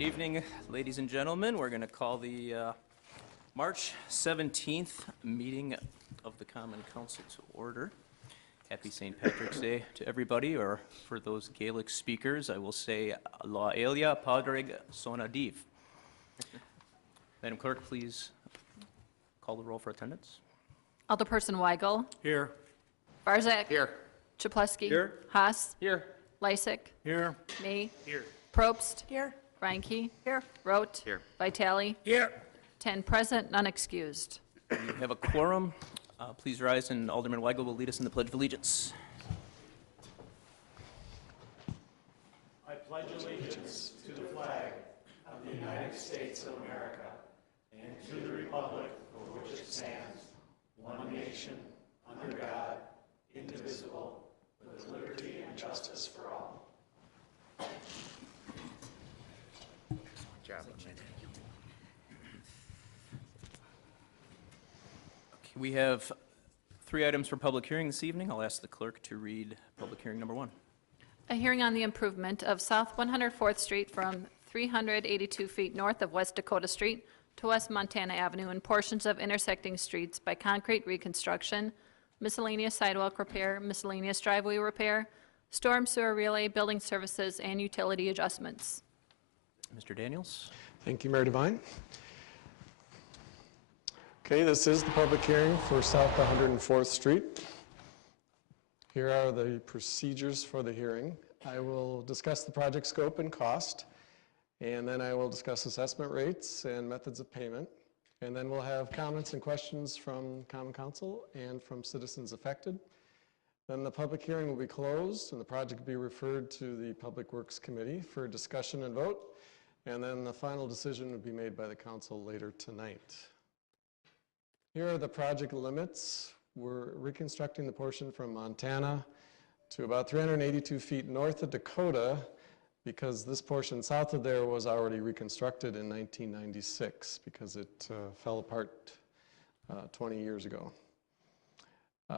Good evening, ladies and gentlemen. We're going to call the March 17th meeting of the Common Council to order. Happy St. Patrick's Day to everybody, or for those Gaelic speakers, I will say La Elia Padrig Sona Div. Madam Clerk, please call the roll for attendance. Alderperson Weigel. Here. Barzak. Here. Chaplewski. Here. Haas. Here. Lysick. Here. May. Here. Probst. Here. Reinke. Here. Rote. Here. Vitale. Here. 10 present, none excused. We have a quorum. Please rise, and Alderman Weigel will lead us in the Pledge of Allegiance. I pledge allegiance to the flag of the United States of America and to the republic for which it stands, one nation, under God, indivisible, with liberty and justice for all. We have 3 items for public hearing this evening. I'll ask the clerk to read public hearing number 1. A hearing on the improvement of South 104th Street from 382 feet north of West Dakota Street to West Montana Avenue and portions of intersecting streets by concrete reconstruction, miscellaneous sidewalk repair, miscellaneous driveway repair, storm sewer relay, building services, and utility adjustments. Mr. Daniels. Thank you, Mayor Devine. Okay, this is the public hearing for South 104th Street. Here are the procedures for the hearing. I will discuss the project scope and cost, and then I will discuss assessment rates and methods of payment, and then we'll have comments and questions from Common Council and from citizens affected. Then the public hearing will be closed, and the project will be referred to the Public Works Committee for discussion and vote, and then the final decision will be made by the council later tonight. Here are the project limits. We're reconstructing the portion from Montana to about 382 feet north of Dakota because this portion south of there was already reconstructed in 1996 because it fell apart 20 years ago.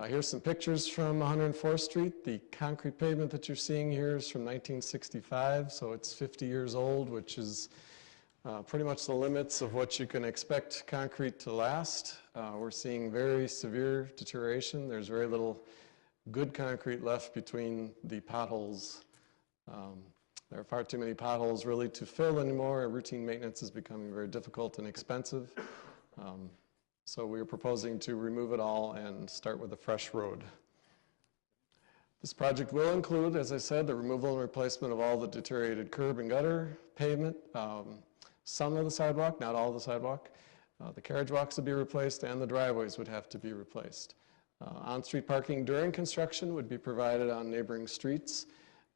Here's some pictures from 104th Street. The concrete pavement that you're seeing here is from 1965, so it's 50 years old, which is pretty much the limits of what you can expect concrete to last. We're seeing very severe deterioration. There's very little good concrete left between the potholes. There are far too many potholes really to fill anymore. Routine maintenance is becoming very difficult and expensive. So we are proposing to remove it all and start with a fresh road. This project will include, as I said, the removal and replacement of all the deteriorated curb and gutter pavement, some of the sidewalk, not all of the sidewalk. The carriage walks would be replaced and the driveways would have to be replaced. On-street parking during construction would be provided on neighboring streets,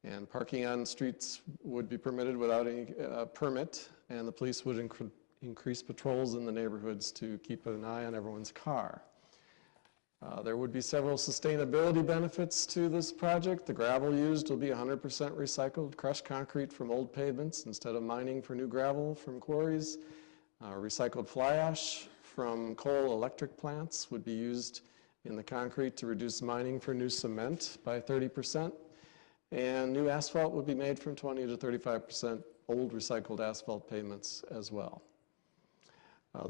and parking on streets would be permitted without any permit, and the police would increase patrols in the neighborhoods to keep an eye on everyone's car. There would be several sustainability benefits to this project. The gravel used will be 100% recycled, crushed concrete from old pavements instead of mining for new gravel from quarries. Recycled fly ash from coal electric plants would be used in the concrete to reduce mining for new cement by 30%. And new asphalt would be made from 20 to 35% old recycled asphalt pavements as well.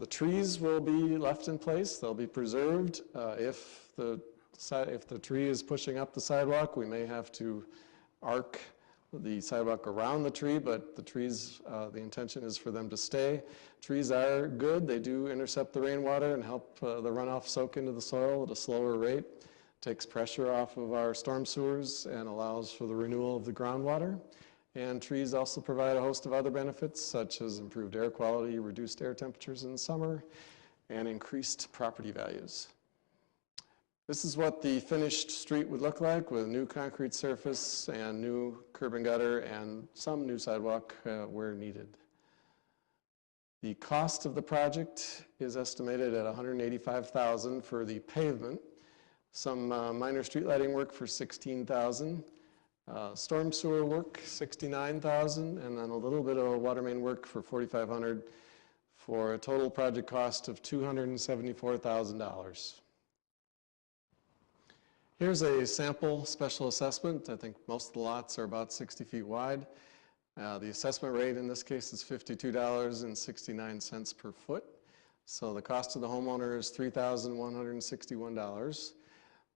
The trees will be left in place. They'll be preserved. If the tree is pushing up the sidewalk, we may have to arc the sidewalk around the tree, but the trees, the intention is for them to stay. Trees are good. They do intercept the rainwater and help the runoff soak into the soil at a slower rate. Takes pressure off of our storm sewers and allows for the renewal of the groundwater. And trees also provide a host of other benefits, such as improved air quality, reduced air temperatures in the summer, and increased property values. This is what the finished street would look like with a new concrete surface and new curb and gutter and some new sidewalk where needed. The cost of the project is estimated at $185,000 for the pavement, some minor street lighting work for $16,000. Storm sewer work, $69,000, and then a little bit of water main work for $4,500 for a total project cost of $274,000. Here's a sample special assessment. I think most of the lots are about 60 feet wide. The assessment rate in this case is $52.69 per foot. So the cost to the homeowner is $3,161.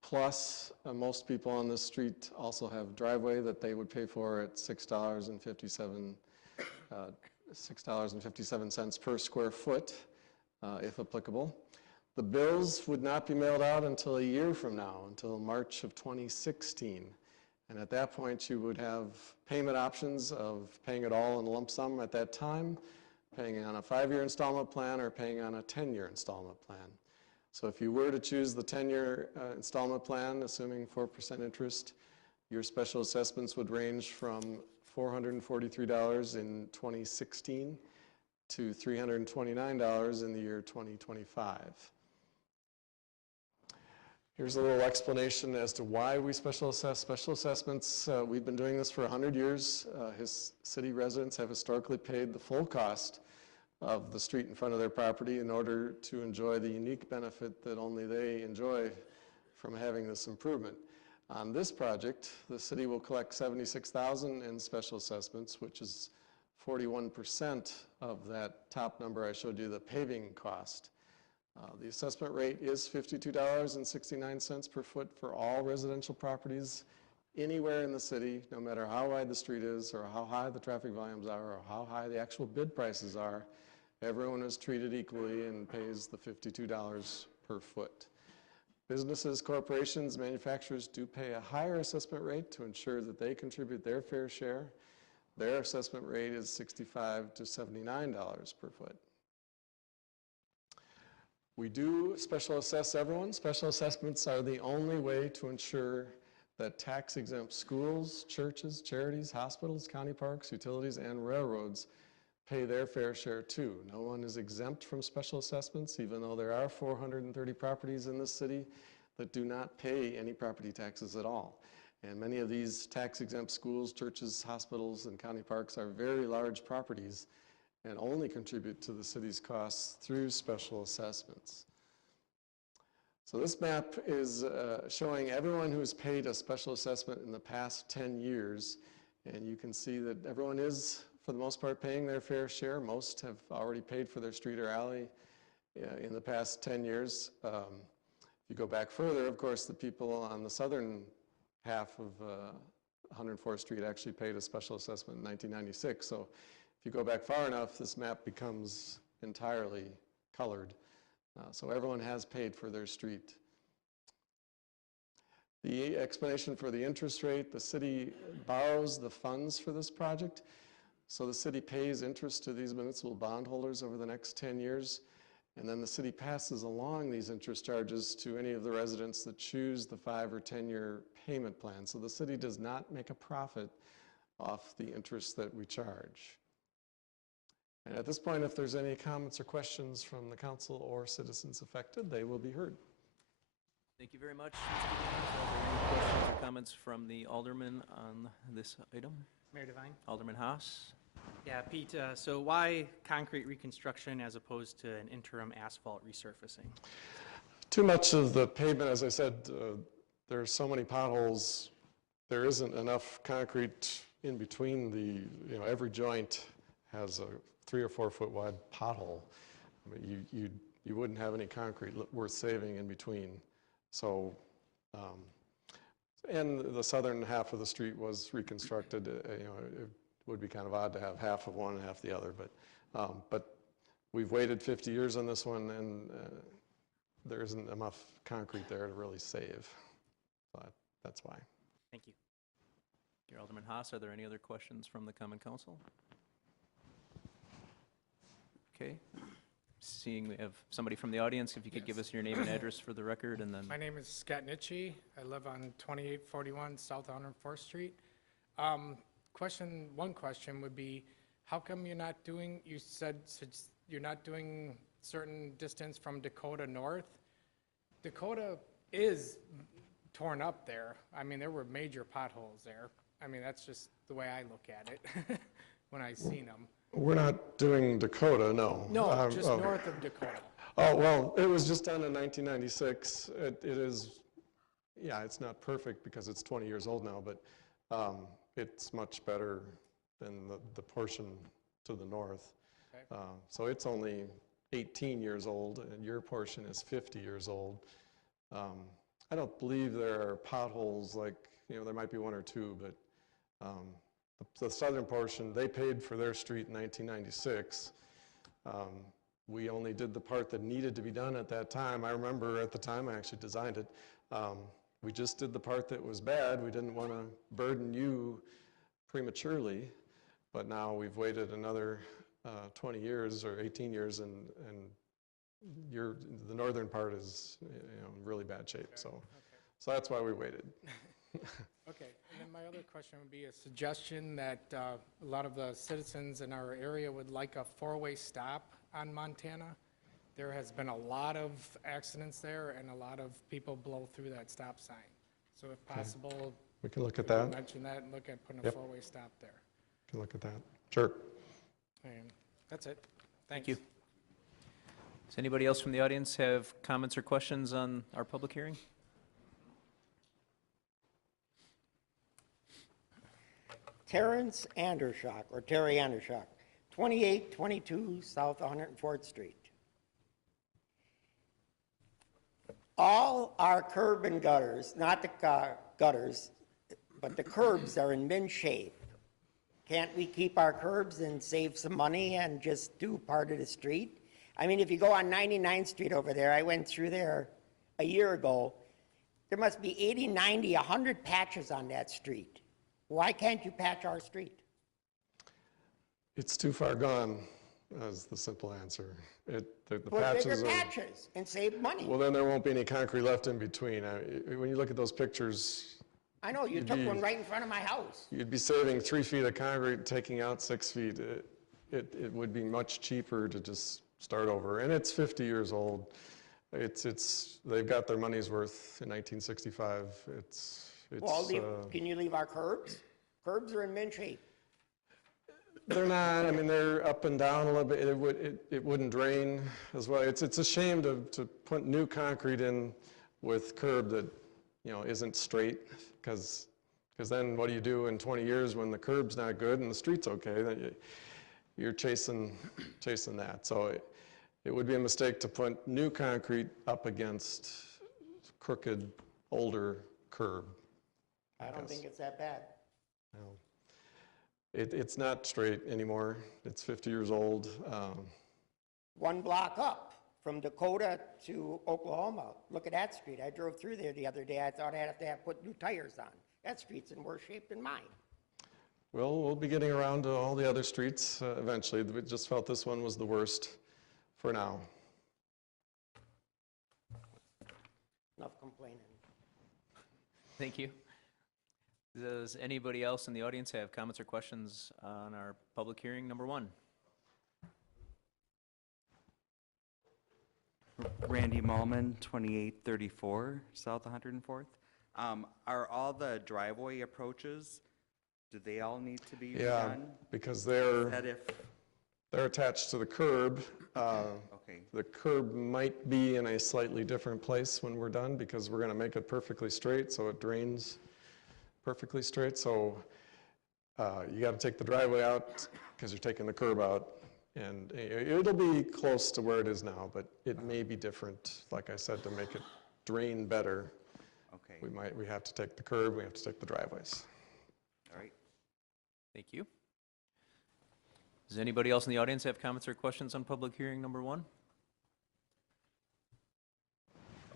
Plus, most people on this street also have driveway that they would pay for at $6.57 per square foot, if applicable. The bills would not be mailed out until a year from now, until March of 2016. And at that point, you would have payment options of paying it all in a lump sum at that time, paying on a 5-year installment plan, or paying on a 10-year installment plan. So if you were to choose the 10-year installment plan, assuming 4% interest, your special assessments would range from $443 in 2016 to $329 in the year 2025. Here's a little explanation as to why we special assess. Special assessments, we've been doing this for 100 years. His city residents have historically paid the full cost of the street in front of their property in order to enjoy the unique benefit that only they enjoy from having this improvement. On this project, the city will collect $76,000 in special assessments, which is 41% of that top number I showed you, the paving cost. The assessment rate is $52.69 per foot for all residential properties anywhere in the city, no matter how wide the street is or how high the traffic volumes are or how high the actual bid prices are. Everyone is treated equally and pays the $52 per foot. Businesses, corporations, manufacturers do pay a higher assessment rate to ensure that they contribute their fair share. Their assessment rate is $65 to $79 per foot. We do special assess everyone. Special assessments are the only way to ensure that tax-exempt schools, churches, charities, hospitals, county parks, utilities, and railroads pay their fair share too. No one is exempt from special assessments, even though there are 430 properties in this city that do not pay any property taxes at all. And many of these tax-exempt schools, churches, hospitals, and county parks are very large properties and only contribute to the city's costs through special assessments. So this map is showing everyone who's paid a special assessment in the past 10 years, and you can see that everyone is, for the most part, paying their fair share. Most have already paid for their street or alley in the past 10 years. If you go back further, of course, the people on the southern half of 104th Street actually paid a special assessment in 1996. So if you go back far enough, this map becomes entirely colored. So everyone has paid for their street. The explanation for the interest rate, the city borrows the funds for this project. So the city pays interest to these municipal bondholders over the next 10 years. And then the city passes along these interest charges to any of the residents that choose the 5 or 10-year payment plan. So the city does not make a profit off the interest that we charge. And at this point, if there's any comments or questions from the council or citizens affected, they will be heard. Thank you very much, Mr. Williams. Are there any questions or comments from the alderman on this item? Mayor Devine? Alderman Haas? Yeah, Pete, so why concrete reconstruction as opposed to an interim asphalt resurfacing? Too much of the pavement, as I said, there are so many potholes, there isn't enough concrete in between the, every joint has a 3 or 4 foot wide pothole. I mean, you wouldn't have any concrete worth saving in between. So, and the southern half of the street was reconstructed. It would be kind of odd to have half of one and half the other, but we've waited 50 years on this one, and there isn't enough concrete there to really save. But that's why. Thank you. Your Alderman Haas, are there any other questions from the Common Council? Okay. Seeing we have somebody from the audience, if you could give us your name and address for the record, and then. My name is Scott Nitchie. I live on 2841 South 104th Street. One question would be, how come you're not doing, you said you're not doing certain distance from Dakota North? Dakota is torn up there. I mean, there were major potholes there. I mean, that's just the way I look at it when I seen them. We're not doing Dakota, no. No, just north of Dakota. Oh, well, it was just done in 1996. It is, yeah, it's not perfect because it's 20 years old now, but it's much better than the portion to the north. Okay. So it's only 18 years old, and your portion is 50 years old. I don't believe there are potholes like, there might be one or two, but the southern portion, they paid for their street in 1996. We only did the part that needed to be done at that time. I remember at the time I actually designed it. We just did the part that was bad. We didn't want to burden you prematurely, but now we've waited another 20 years or 18 years, and the northern part is in really bad shape. Okay. So that's why we waited. Okay, and then my other question would be a suggestion that a lot of the citizens in our area would like a four-way stop on Montana. There has been a lot of accidents there, and a lot of people blow through that stop sign. So if possible, We can look at we that. could mention that and look at putting a Yep. four-way stop there. We can look at that. Sure. And that's it. Thank Thanks. you. Does anybody else from the audience have comments or questions on our public hearing? Terrence Andershock, or Terry Andershock, 2822 South 104th Street. All our curb and gutters, not the gutters, but the curbs are in mint shape. Can't we keep our curbs and save some money and just do part of the street? I mean, if you go on 99th Street over there, I went through there a year ago, there must be 80, 90, 100 patches on that street. Why can't you patch our street? It's too far gone, is the simple answer. The Put patches bigger are... patches and save money. Well, then there won't be any concrete left in between. When you look at those pictures, I know, you took one right in front of my house. you'd be saving 3 feet of concrete and taking out 6 feet. It would be much cheaper to just start over. And it's 50 years old. They've got their money's worth in 1965. Well, can you leave our curbs? Curbs are in mint shape. They're not, I mean, they're up and down a little bit. It wouldn't drain as well. It's a shame to put new concrete in with curb that, isn't straight, because then what do you do in 20 years when the curb's not good and the street's okay? Then you're chasing that. So it would be a mistake to put new concrete up against crooked, older curb. I don't think it's that bad. No. It's not straight anymore. It's 50 years old. One block up from Dakota to Oklahoma. Look at that street. I drove through there the other day. I thought I'd have to put new tires on. That street's in worse shape than mine. Well, we'll be getting around to all the other streets eventually. We just felt this one was the worst for now. Enough complaining. Thank you. Does anybody else in the audience have comments or questions on our public hearing number 1? Randy Malman, 2834 South 104th. Are all the driveway approaches, do they all need to be Yeah, redone? because they're That if, attached to the curb. okay, The curb might be in a slightly different place when we're done because we're going to make it perfectly straight so it drains perfectly straight. So you got to take the driveway out because you're taking the curb out. And it'll be close to where it is now, but it may be different. Like I said, to make it drain better, okay, we have to take the curb, we have to take the driveways. all right. Thank you. Does anybody else in the audience have comments or questions on public hearing number 1?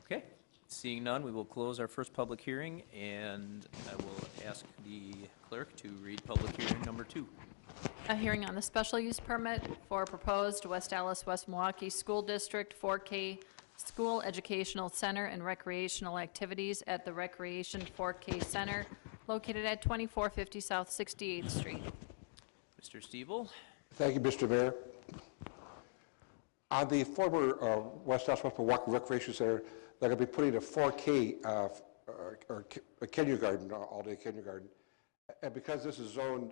Okay, seeing none, we will close our first public hearing, and I will ask the clerk to read public hearing number 2. A hearing on the special use permit for proposed West Allis, West Milwaukee School District 4K School Educational Center and recreational activities at the Recreation 4K Center located at 2450 South 68th Street. Mr. Stevel? Thank you, Mr. Mayor. On the former West Allis West Milwaukee Recreation Center, they're going to be putting a 4K or a kindergarten, all-day kindergarten. And because this is zoned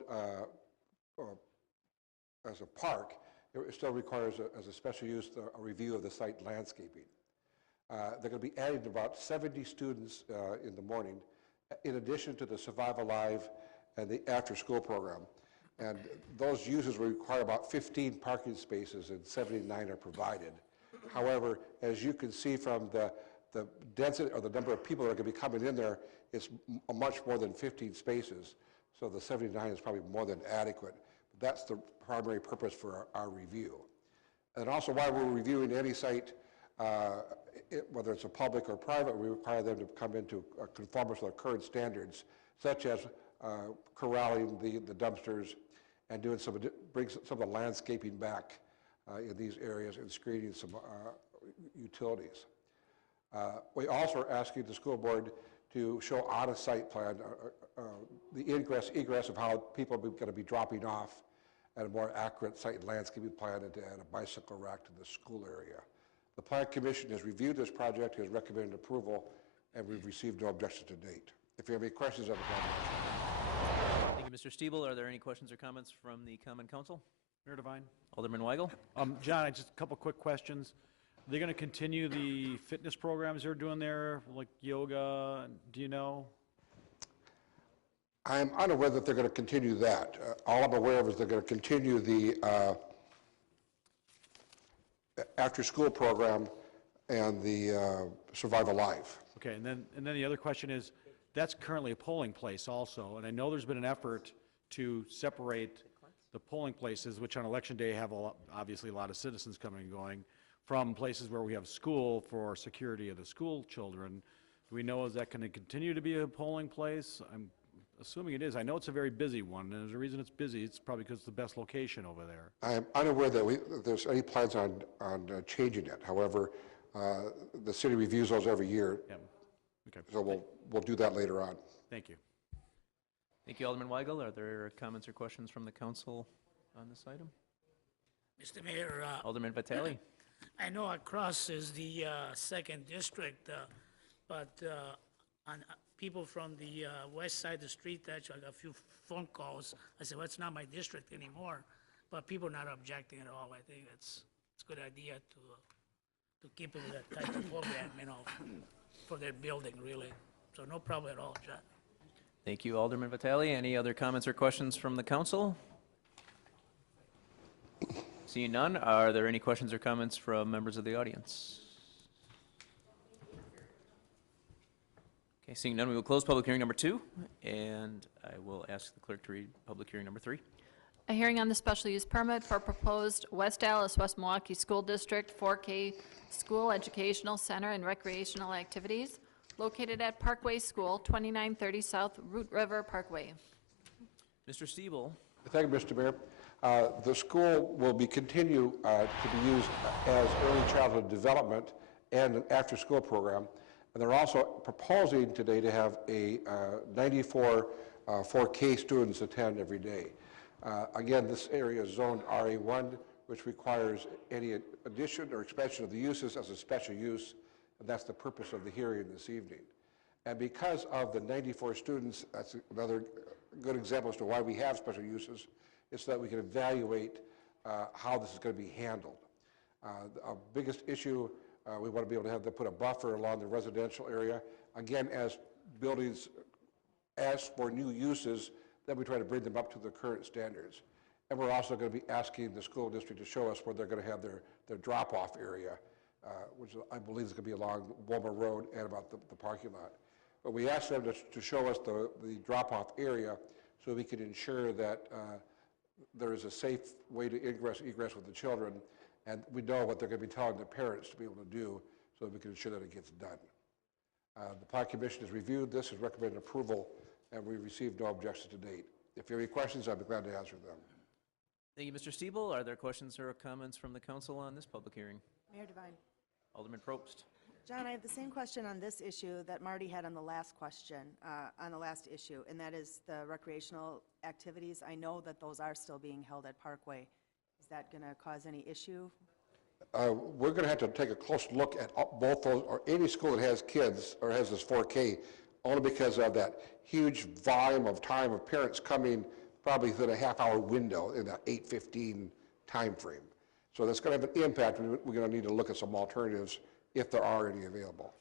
as a park, it still requires, as a special use, a review of the site landscaping. They're going to be adding about 70 students in the morning, in addition to the Survive Alive and the after-school program. And those uses will require about 15 parking spaces, and 79 are provided. However, as you can see from the density or the number of people that are going to be coming in there, it's much more than 15 spaces. So the 79 is probably more than adequate. That's the primary purpose for our review. And also, while we're reviewing any site, whether it's a public or private, we require them to come into conformance with our current standards, such as corralling the dumpsters and doing bring some of the landscaping back in these areas and screening some utilities. We also are asking the school board to show on a site plan the ingress, egress of how people are going to be dropping off, and a more accurate site and landscaping plan, and to add a bicycle rack to the school area. The Plan Commission has reviewed this project, has recommended approval, and we've received no objection to date. If you have any questions on the plan. Thank you, Mr. Stiebel. Are there any questions or comments from the Common Council? Mayor Devine? Alderman Weigel? John, just a couple quick questions. Are they going to continue the fitness programs they're doing there, like yoga? Do you know? I'm unaware that they're going to continue that. All I'm aware of is they're going to continue the after-school program and the Survive Alive. Okay, and then the other question is, that's currently a polling place also, and I know there's been an effort to separate the polling places, which on election day have obviously a lot of citizens coming and going, from places where we have school for security of the school children. Do we know, is that going to continue to be a polling place? I'm assuming it is. I know it's a very busy one, and there's a reason it's busy. It's probably because it's the best location over there. I am unaware that there's any plans on changing it. However, the city reviews those every year. Yeah. Okay. So we'll do that later on. Thank you. Thank you, Alderman Weigel. Are there comments or questions from the council on this item? Mr. Mayor, Alderman Vitale? I know across is the second district, but people from the west side of the street, actually, I got a few phone calls. I said, well, it's not my district anymore, but people are not objecting at all. I think it's a good idea to keep it with that type of program, for their building, really. So no problem at all, John. Thank you, Alderman Vitale. Any other comments or questions from the council? Seeing none, are there any questions or comments from members of the audience? Okay, seeing none, we will close public hearing number 2, and I will ask the clerk to read public hearing number 3. A hearing on the special use permit for proposed West Dallas, West Milwaukee School District 4K School Educational Center and Recreational Activities located at Parkway School, 2930 South Root River Parkway. Mr. Stiebel. Thank you, Mr. Mayor. The school will continue to be used as early childhood development and an after-school program. And they're also proposing today to have a 94 4K students attend every day. Again, this area is zoned RA1, which requires any addition or expansion of the uses as a special use, and that's the purpose of the hearing this evening. And because of the 94 students, that's another good example as to why we have special uses, is so that we can evaluate how this is going to be handled. Our biggest issue, we want to be able to have them put a buffer along the residential area. Again, as buildings ask for new uses, then we try to bring them up to the current standards. And we're also going to be asking the school district to show us where they're going to have their drop-off area, which I believe is going to be along Wilmer Road and about the parking lot. But we asked them to show us the drop-off area so we can ensure that there is a safe way to egress with the children, and we know what they're going to be telling the parents to be able to do so that we can ensure that it gets done. The Plan Commission has reviewed this, has recommended approval, and we received no objections to date. If you have any questions, I'd be glad to answer them. Thank you, Mr. Stiebel. Are there questions or comments from the council on this public hearing? Mayor Devine. Alderman Probst. John, I have the same question on this issue that Marty had on the last question, on the last issue, and that is the recreational activities. I know that those are still being held at Parkway. Is that going to cause any issue? We're going to have to take a close look at both those, or any school that has kids or has this 4K, only because of that huge volume of time of parents coming probably within a half-hour window in that 8:15 time frame. So that's going to have an impact. We're going to need to look at some alternatives if there are any available.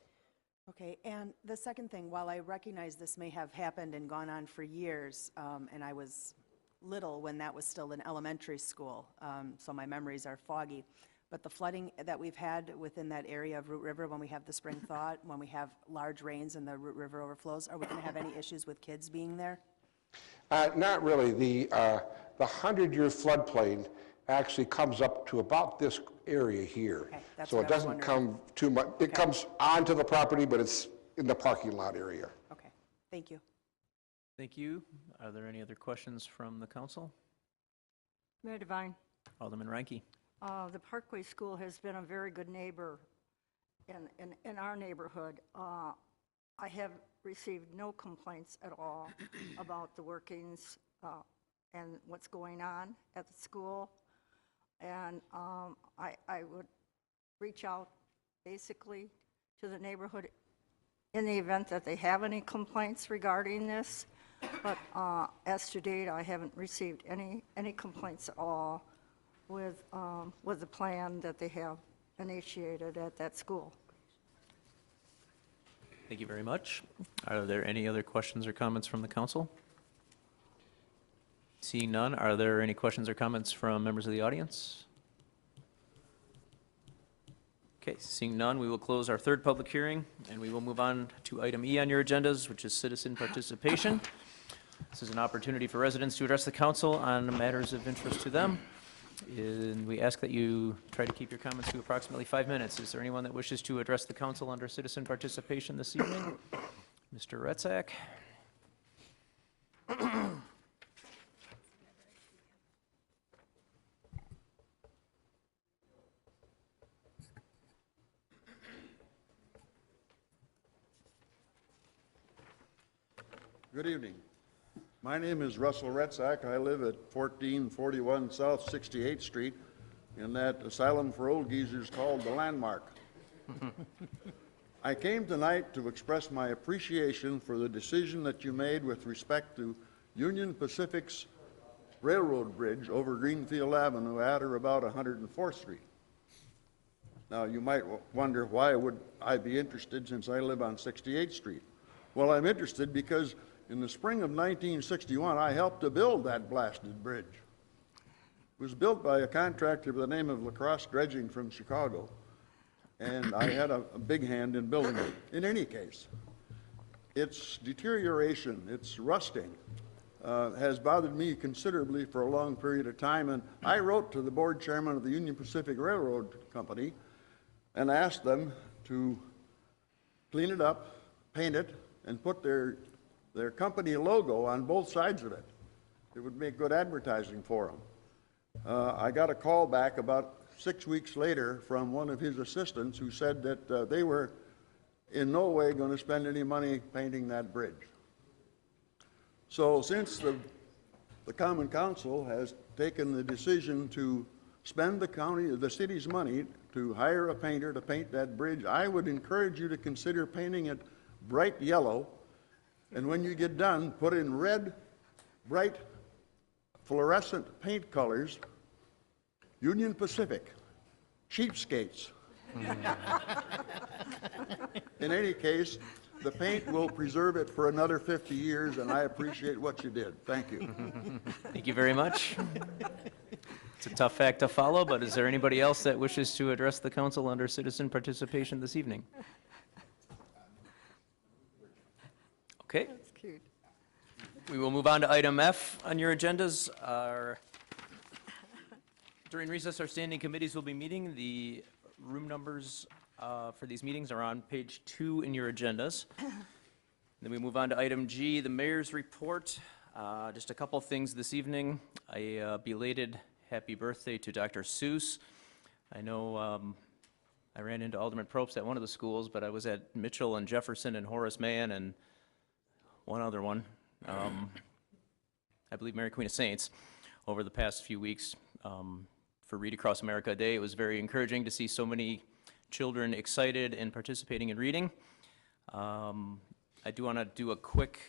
Okay, and the second thing, while I recognize this may have happened and gone on for years, and I was little when that was still an elementary school, so my memories are foggy. But the flooding that we've had within that area of Root River, when we have the spring thaw, when we have large rains and the Root River overflows, are we going to have any issues with kids being there? Not really. The 100-year floodplain actually comes up to about this area here. Okay, that's So what it I was doesn't wondering. come too much, it comes onto the property, but it's in the parking lot area. Okay, thank you. Thank you. Are there any other questions from the council? Mayor Devine, Alderman Reinke. the Parkway School has been a very good neighbor in our neighborhood. I have received no complaints at all about the workings and what's going on at the school. And I would reach out basically to the neighborhood in the event that they have any complaints regarding this. But as to date, I haven't received any complaints at all with the plan that they have initiated at that school. Thank you very much. Are there any other questions or comments from the council? Seeing none, are there any questions or comments from members of the audience? Okay, seeing none, we will close our third public hearing, and we will move on to item E on your agendas, which is citizen participation. This is an opportunity for residents to address the council on matters of interest to them. And we ask that you try to keep your comments to approximately 5 minutes. Is there anyone that wishes to address the council under citizen participation this evening? Mr. Retzak? Good evening. My name is Russell Retzak. I live at 1441 South 68th Street in that asylum for old geezers called the Landmark. I came tonight to express my appreciation for the decision that you made with respect to Union Pacific's railroad bridge over Greenfield Avenue at or about 104th Street. Now, you might wonder, why would I be interested since I live on 68th Street? Well, I'm interested because in the spring of 1961, I helped to build that blasted bridge. It was built by a contractor by the name of Lacrosse Dredging from Chicago, and I had a big hand in building it. In any case, its deterioration, its rusting, has bothered me considerably for a long period of time, and I wrote to the board chairman of the Union Pacific Railroad Company and asked them to clean it up, paint it, and put their company logo on both sides of it. It would make good advertising for them. I got a call back about 6 weeks later from one of his assistants who said that they were in no way going to spend any money painting that bridge. So since the Common Council has taken the decision to spend the city's money to hire a painter to paint that bridge, I would encourage you to consider painting it bright yellow. And when you get done, put in red, bright, fluorescent paint colors, Union Pacific, cheapskates. In any case, the paint will preserve it for another 50 years, and I appreciate what you did. Thank you. Thank you very much. It's a tough fact to follow, but is there anybody else that wishes to address the council under citizen participation this evening? Okay. That's cute. We will move on to item F on your agendas. During recess, our standing committees will be meeting. The room numbers for these meetings are on page 2 in your agendas. Then we move on to item G, the mayor's report. Just a couple things this evening. A belated happy birthday to Dr. Seuss. I know I ran into Alderman Probst at one of the schools, but I was at Mitchell and Jefferson and Horace Mann and one other one, I believe Mary Queen of Saints, over the past few weeks for Read Across America Day. It was very encouraging to see so many children excited and participating in reading. I do want to do a quick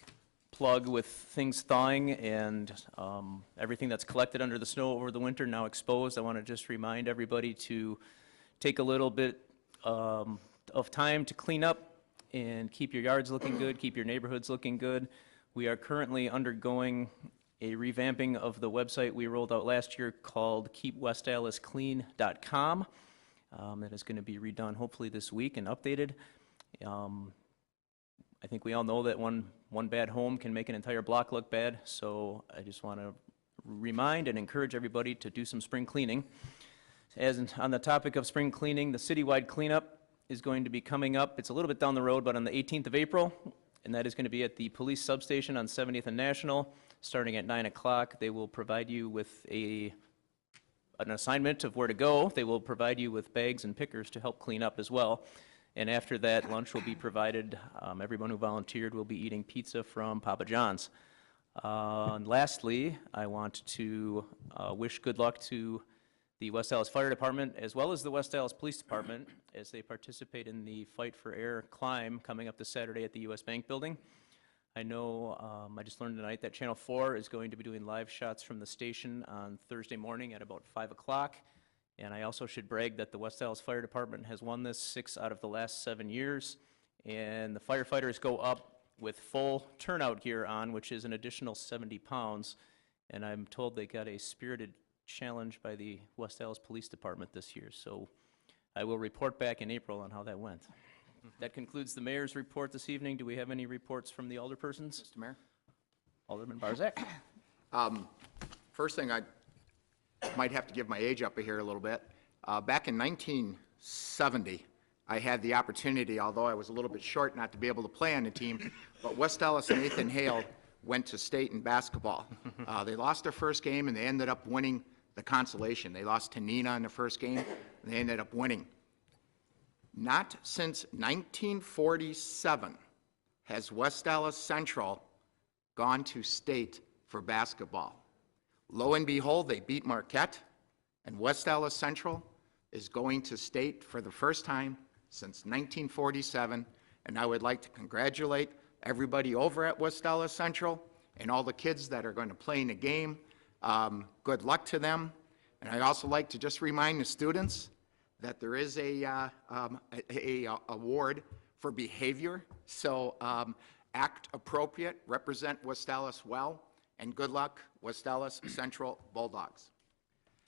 plug with things thawing and everything that's collected under the snow over the winter now exposed. I want to just remind everybody to take a little bit of time to clean up and keep your yards looking good, keep your neighborhoods looking good. We are currently undergoing a revamping of the website we rolled out last year called keepwestdallasclean.com. That is going to be redone hopefully this week and updated. I think we all know that one bad home can make an entire block look bad, so I just want to remind and encourage everybody to do some spring cleaning. On the topic of spring cleaning, the citywide cleanup is going to be coming up. It's a little bit down the road, but on the 18th of April, and that is going to be at the police substation on 70th and National, starting at 9 o'clock. They will provide you with an assignment of where to go. They will provide you with bags and pickers to help clean up as well. And after that, lunch will be provided. Everyone who volunteered will be eating pizza from Papa John's. And lastly, I want to wish good luck to the West Dallas Fire Department as well as the West Dallas Police Department as they participate in the Fight for Air climb coming up this Saturday at the U.S. Bank Building. I know, I just learned tonight that Channel 4 is going to be doing live shots from the station on Thursday morning at about 5 o'clock. And I also should brag that the West Dallas Fire Department has won this 6 out of the last 7 years. And the firefighters go up with full turnout gear on, which is an additional 70 pounds. And I'm told they got a spirited challenge by the West Dallas Police Department this year. So I will report back in April on how that went. That concludes the mayor's report this evening. Do we have any reports from the alderpersons? Mr. Mayor? Alderman Barzak. First thing, I might have to give my age up here a little bit. Back in 1970, I had the opportunity, although I was a little bit short, not to be able to play on the team, but West Dallas and Nathan Hale went to state in basketball. They lost their first game, and they ended up winning the consolation. They lost to Neenah in the first game, and they ended up winning. Not since 1947 has West Dallas Central gone to state for basketball. Lo and behold, they beat Marquette, and West Dallas Central is going to state for the first time since 1947, and I would like to congratulate everybody over at West Dallas Central and all the kids that are going to play in the game. Good luck to them. And I'd also like to just remind the students that there is a award for behavior. So act appropriate, represent West Dallas well, and good luck, West Dallas Central Bulldogs.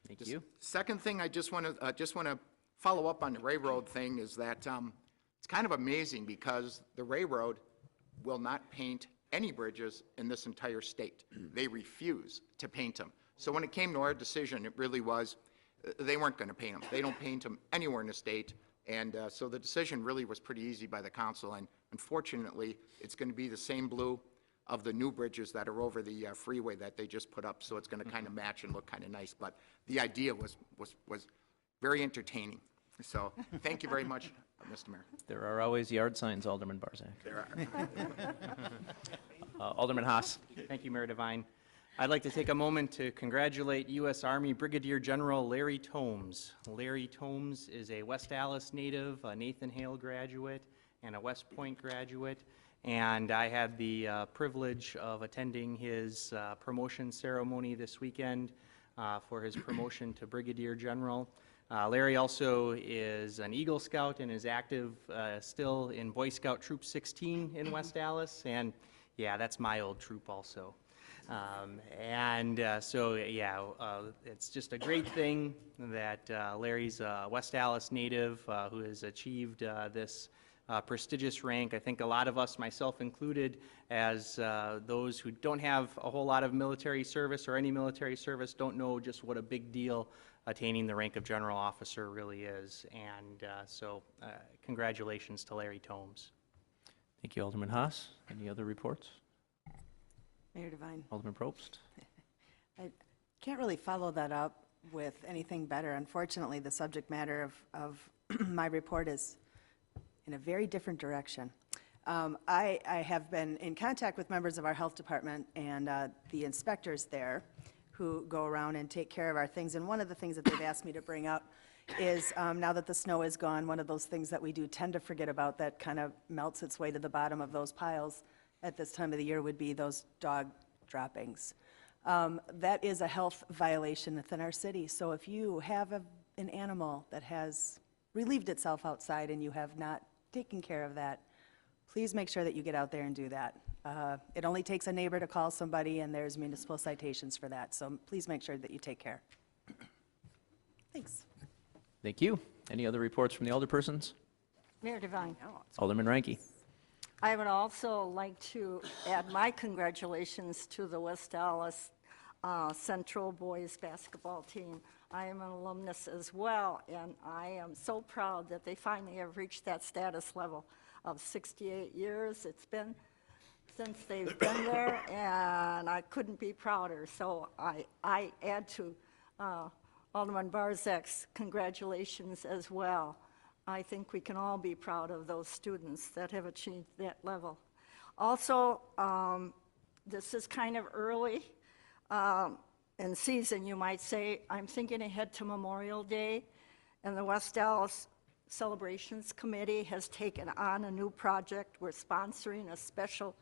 Thank you. Second thing I just want to follow up on the railroad thing is that it's kind of amazing because the railroad will not paint any bridges in this entire state. They refuse to paint them. So when it came to our decision, it really was, they weren't going to paint them. They don't paint them anywhere in the state. And so the decision really was pretty easy by the council. And unfortunately, it's going to be the same blue of the new bridges that are over the freeway that they just put up. So it's going to kind of match and look kind of nice. But the idea was very entertaining. So thank you very much, Mr. Mayor. There are always yard signs, Alderman Barzak. There are. Alderman Haas. Thank you, Mayor Devine. I'd like to take a moment to congratulate U.S. Army Brigadier General Larry Tomes. Larry Tomes is a West Dallas native, a Nathan Hale graduate, and a West Point graduate. And I had the privilege of attending his promotion ceremony this weekend for his promotion to Brigadier General. Larry also is an Eagle Scout and is active still in Boy Scout Troop 16 in West Dallas. And yeah, that's my old troop also. It's just a great thing that Larry's a West Dallas native who has achieved this prestigious rank. I think a lot of us, myself included, as those who don't have a whole lot of military service or any military service, don't know just what a big deal attaining the rank of general officer really is. And congratulations to Larry Tomes. Thank you, Alderman Haas. Any other reports? Mayor Devine. Alderman Probst. I can't really follow that up with anything better. Unfortunately, the subject matter of my report is in a very different direction. I have been in contact with members of our health department and the inspectors there who go around and take care of our things. And one of the things that they've asked me to bring up is now that the snow is gone, one of those things that we do tend to forget about that kind of melts its way to the bottom of those piles at this time of the year would be those dog droppings. That is a health violation within our city. So if you have an animal that has relieved itself outside and you have not taken care of that, please make sure that you get out there and do that. It only takes a neighbor to call somebody, and there's municipal citations for that. So please make sure that you take care. Thanks. Thank you. Any other reports from the alderpersons? Mayor Devine. Alderman Ranky. I would also like to add my congratulations to the West Dallas Central Boys Basketball Team. I am an alumnus as well, and I am so proud that they finally have reached that status level of 68 years. It's been since they've been there, and I couldn't be prouder. So I add to Alderman Barzak's congratulations as well. I think we can all be proud of those students that have achieved that level. Also, this is kind of early in season, you might say. I'm thinking ahead to Memorial Day, and the West Dallas Celebrations Committee has taken on a new project. We're sponsoring a special,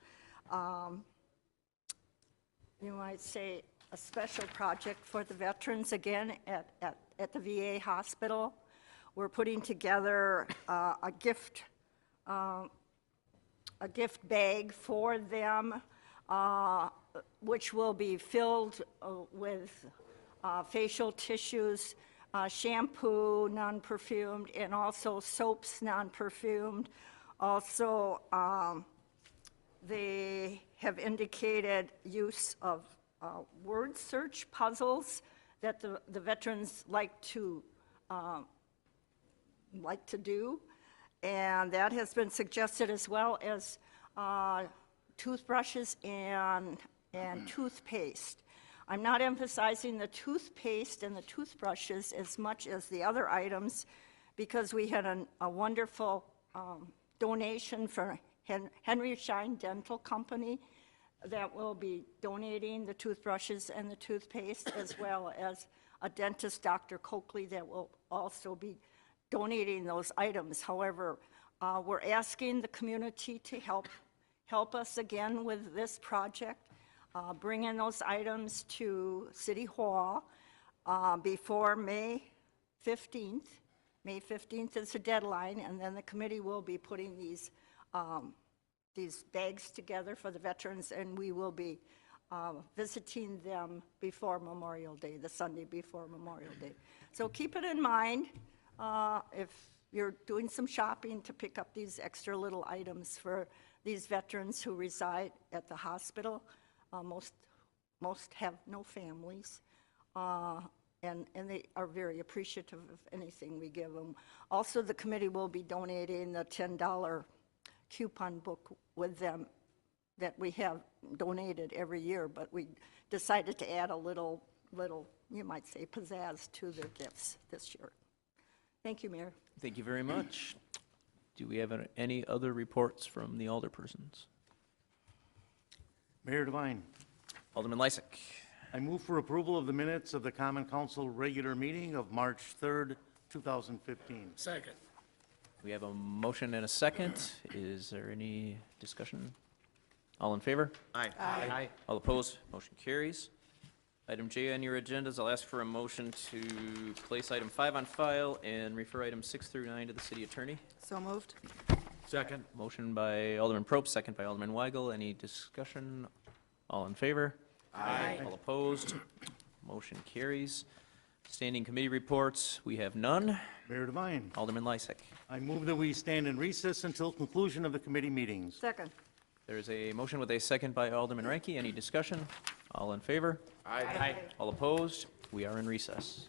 you might say, a special project for the veterans again at the VA hospital. We're putting together a gift bag for them, which will be filled with facial tissues, shampoo, non-perfumed, and also soaps, non-perfumed. Also, they have indicated use of word search puzzles that the veterans like to do, and that has been suggested, as well as toothbrushes and toothpaste. I'm not emphasizing the toothpaste and the toothbrushes as much as the other items, because we had a wonderful donation for Henry Schein Dental Company that will be donating the toothbrushes and the toothpaste, as well as a dentist, Dr. Coakley, that will also be donating those items. However, we're asking the community to help us again with this project, bring in those items to City Hall before May 15th. May 15th is the deadline, and then the committee will be putting these bags together for the veterans, and we will be visiting them before Memorial Day, the Sunday before Memorial Day. So keep it in mind if you're doing some shopping, to pick up these extra little items for these veterans who reside at the hospital. Most have no families, and they are very appreciative of anything we give them. Also, the committee will be donating the $10 coupon book with them that we have donated every year, but we decided to add a little, you might say, pizzazz to their gifts this year. Thank you, Mayor. Thank you very much. Do we have any other reports from the alderpersons? Mayor Devine, Alderman Lysick. I move for approval of the minutes of the Common Council regular meeting of March 3rd, 2015. Second. We have a motion and a second. Is there any discussion? All in favor? Aye. Aye. All opposed? Motion carries. Item J on your agendas, I'll ask for a motion to place item 5 on file and refer items 6 through 9 to the city attorney. So moved. Second. Motion by Alderman Probst, second by Alderman Weigel. Any discussion? All in favor? Aye. All opposed? Motion carries. Standing committee reports, we have none. Mayor Devine, Alderman Lysick. I move that we stand in recess until conclusion of the committee meetings. Second. There's a motion with a second by Alderman Ranky. Any discussion? All in favor? Aye. All opposed? We are in recess.